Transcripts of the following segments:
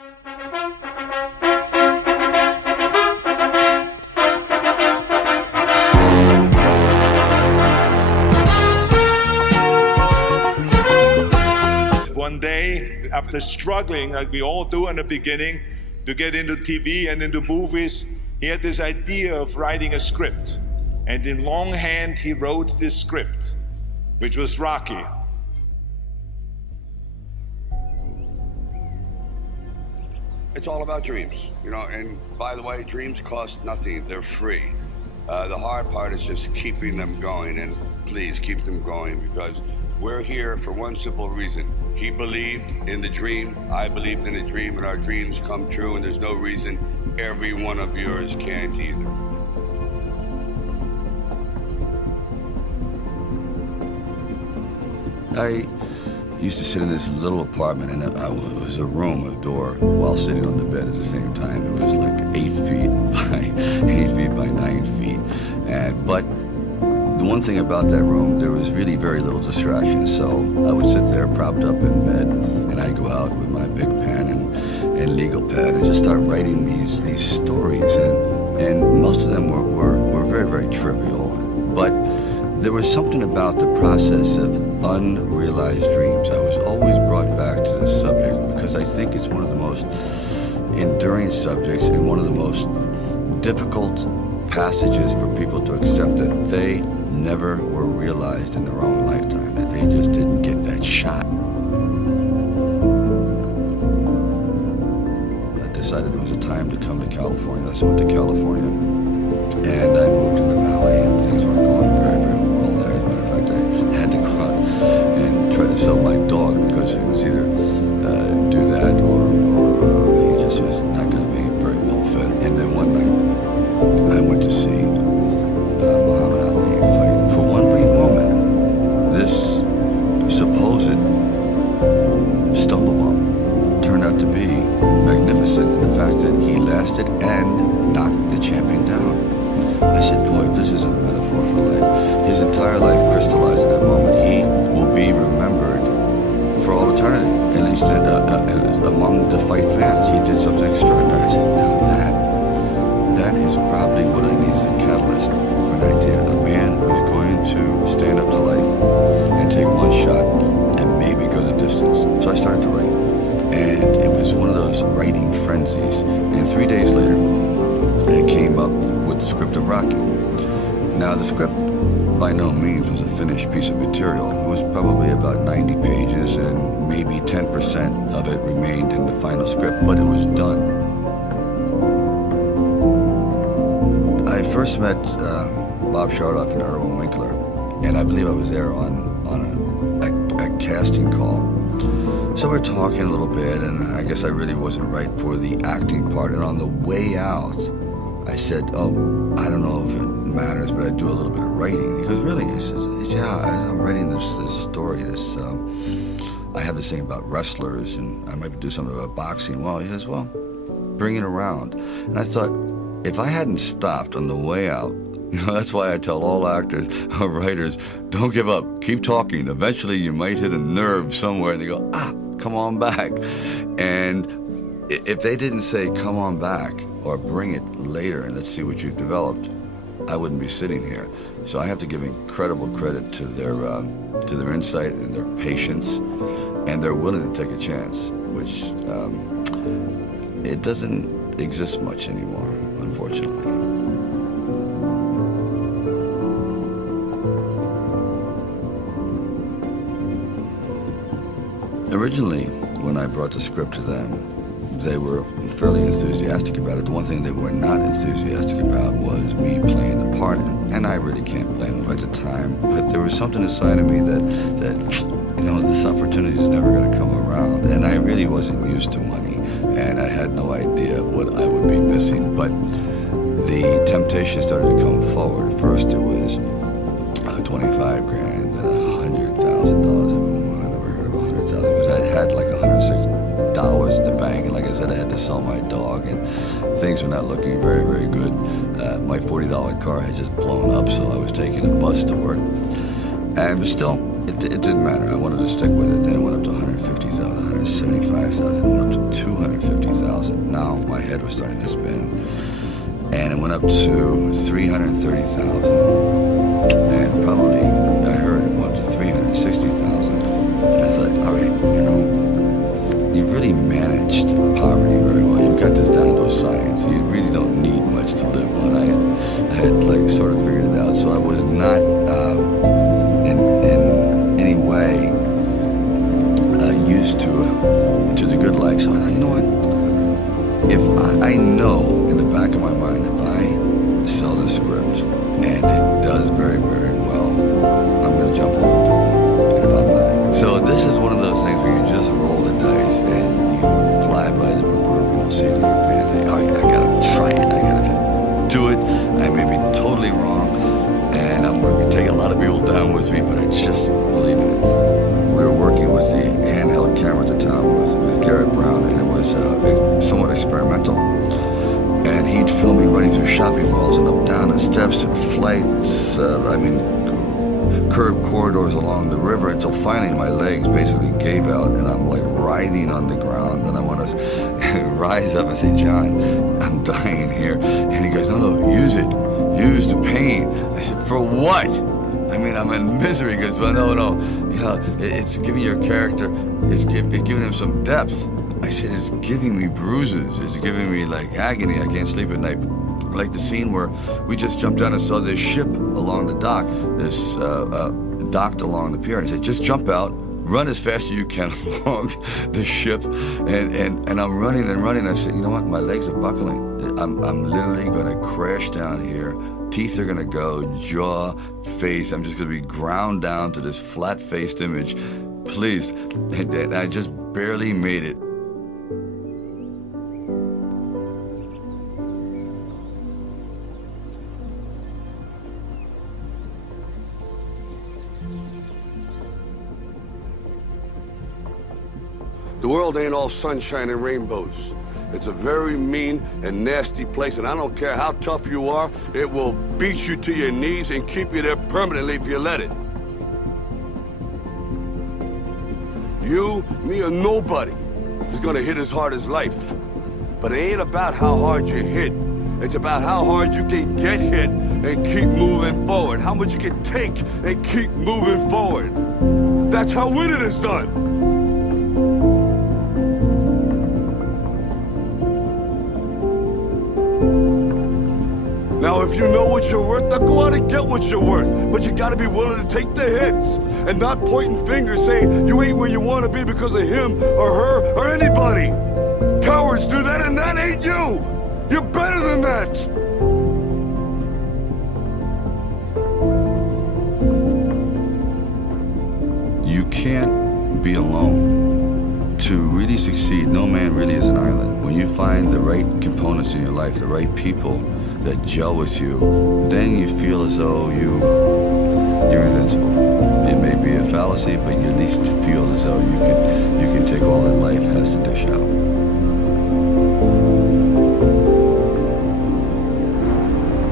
One day, after struggling, like we all do in the beginning, to get into TV and into movies, he had this idea of writing a script. And in longhand, he wrote this script, which was Rocky. It's all about dreams, you know, and by the way, dreams cost nothing. They're free. The hard part is just keeping them going, and please keep them going, because we're here for one simple reason. He believed in the dream, I believed in the dream, and our dreams come true, and there's no reason every one of yours can't either. I used to sit in this little apartment, and it was a room, a door, while sitting on the bed at the same time. It was like 8 feet by 8 feet by 9 feet. But the one thing about that room, there was really very little distraction. So I would sit there propped up in bed, and I'd go out with my big pen and legal pad and just start writing these stories. And most of them were very, very trivial. But there was something about the process of unrealized dreams. I was always brought back to this subject because I think it's one of the most enduring subjects and one of the most difficult passages for people to accept, that they never were realized in their own lifetime, that they just didn't get that shot. I decided it was a time to come to California. So I went to California, and I moved to the valley, and things weren't going very, very well there. As a matter of fact, I had to go out and try to sell my dog because it was either do that or he just was not going to be very well fed. And then one night, I went to see Muhammad Ali fight. For one brief moment, this supposed stumble bump turned out to be magnificent in the fact that he lasted and knocked the champion down. I said, boy, this isn't a metaphor for life. His entire life crystallized at that moment. He will be remembered for all eternity, at least among the fight fans. He did something extraordinary. I said, now that is probably what I need as a catalyst for an idea. A man who's going to stand up to life and take one shot and maybe go the distance. So I started to write. And it was one of those writing frenzies. And 3 days later, I came up with the script of Rocky. Now, the script by no means was a finished piece of material. It was probably about 90 pages, and maybe 10% of it remained in the final script, but it was done. I first met Bob Chardoff and Irwin Winkler, and I believe I was there on a casting call. So we're talking a little bit, and I guess I really wasn't right for the acting part. And on the way out, I said, oh, I don't know if it matters, but I do a little bit of writing. He goes, really? He says, yeah, I'm writing this story. I have this thing about wrestlers, and I might do something about boxing. Well, he says, well, bring it around. And I thought, if I hadn't stopped on the way out, that's why I tell all actors or writers, don't give up, keep talking. Eventually you might hit a nerve somewhere, and they go, come on back. And if they didn't say, come on back, or bring it later and let's see what you've developed, I wouldn't be sitting here. So I have to give incredible credit to their insight and their patience, and they're willing to take a chance, which it doesn't exist much anymore, unfortunately. Originally, when I brought the script to them, they were fairly enthusiastic about it. The one thing they were not enthusiastic about was me playing the part, and I really can't blame them at the time. But there was something inside of me that this opportunity is never going to come around, and I really wasn't used to money, and I had no idea what I would be missing. But the temptation started to come forward. First, it was $25 grand, then $100,000. Because I had like $106 in the bank, and like I said, I had to sell my dog, and things were not looking very, very good. My $40 car had just blown up, so I was taking a bus to work. And still, it didn't matter. I wanted to stick with it. Then it went up to $150,000, $175,000, it went up to $250,000. $100,000. Now my head was starting to spin. And it went up to 330,000. And probably, I heard it went up to 360,000. And I thought, all right, you know, you've really managed poverty very well. You've got this down to a science. You really don't need much to live on. I had like sort of figured it out. So I was not in any way used to the good life. So I thought, you know what? If I know in the back of my mind, if I sell the script and it does very, very well, I'm going to jump over it. And if I'm not, so this is one of those things where you just roll the dice and you fly by the proverbial seat of your pants. Say, oh, I gotta try it. I gotta just do it. I may be totally wrong, and I'm going to be taking a lot of people down with me, but I just believe in it. We were working with the handheld camera at the time with Garrett Brown, and it was somewhat experimental. And he'd film me running through shopping malls and up down the steps and flights, curved corridors along the river, until finally my legs basically gave out and I'm like writhing on the ground, and I want to rise up and say, John, I'm dying here. And he goes, no, use it. Use the pain. I said, for what? I mean, I'm in misery. He goes, well, no, you know, it's giving your character, it's giving him some depth. I said, it's giving me bruises. It's giving me like agony. I can't sleep at night. Like the scene where we just jumped down and saw this ship along the dock, this docked along the pier. And he said, just jump out, run as fast as you can along the ship. And I'm running and running. I said, you know what? My legs are buckling. I'm literally going to crash down here. Teeth are gonna go, jaw, face. I'm just gonna be ground down to this flat-faced image. Please. And I just barely made it. The world ain't all sunshine and rainbows. It's a very mean and nasty place, and I don't care how tough you are, it will beat you to your knees and keep you there permanently if you let it. You, me, or nobody is gonna hit as hard as life. But it ain't about how hard you hit. It's about how hard you can get hit and keep moving forward. How much you can take and keep moving forward. That's how winning is done. Now, if you know what you're worth, now go out and get what you're worth. But you gotta be willing to take the hits and not pointing fingers saying you ain't where you want to be because of him or her or anybody. Cowards do that, and that ain't you. You're better than that. You can't be alone. To really succeed, no man really is an island. When you find the right components in your life, the right people that gel with you, then you feel as though you're invincible. It may be a fallacy, but you at least feel as though you can take all that life has to dish out.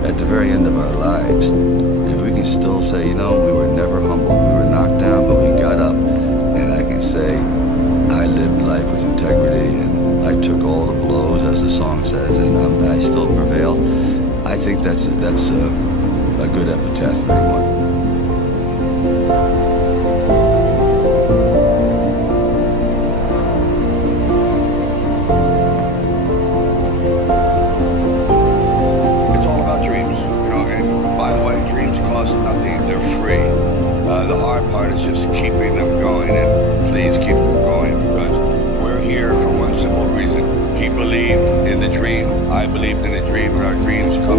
At the very end of our lives, if we can still say, you know, we were never humbled, we were knocked down, but we got up, and I can say, I lived life with integrity, and I took all the blows, as the song says, and I still prevailed. I think that's a good epitaph for anyone. It's all about dreams, you know, and by the way, dreams cost nothing, they're free. The hard part is just keeping them going, and please keep them going, because we're here for one simple reason. He believed in the dream, I believed in the dream, and our dreams come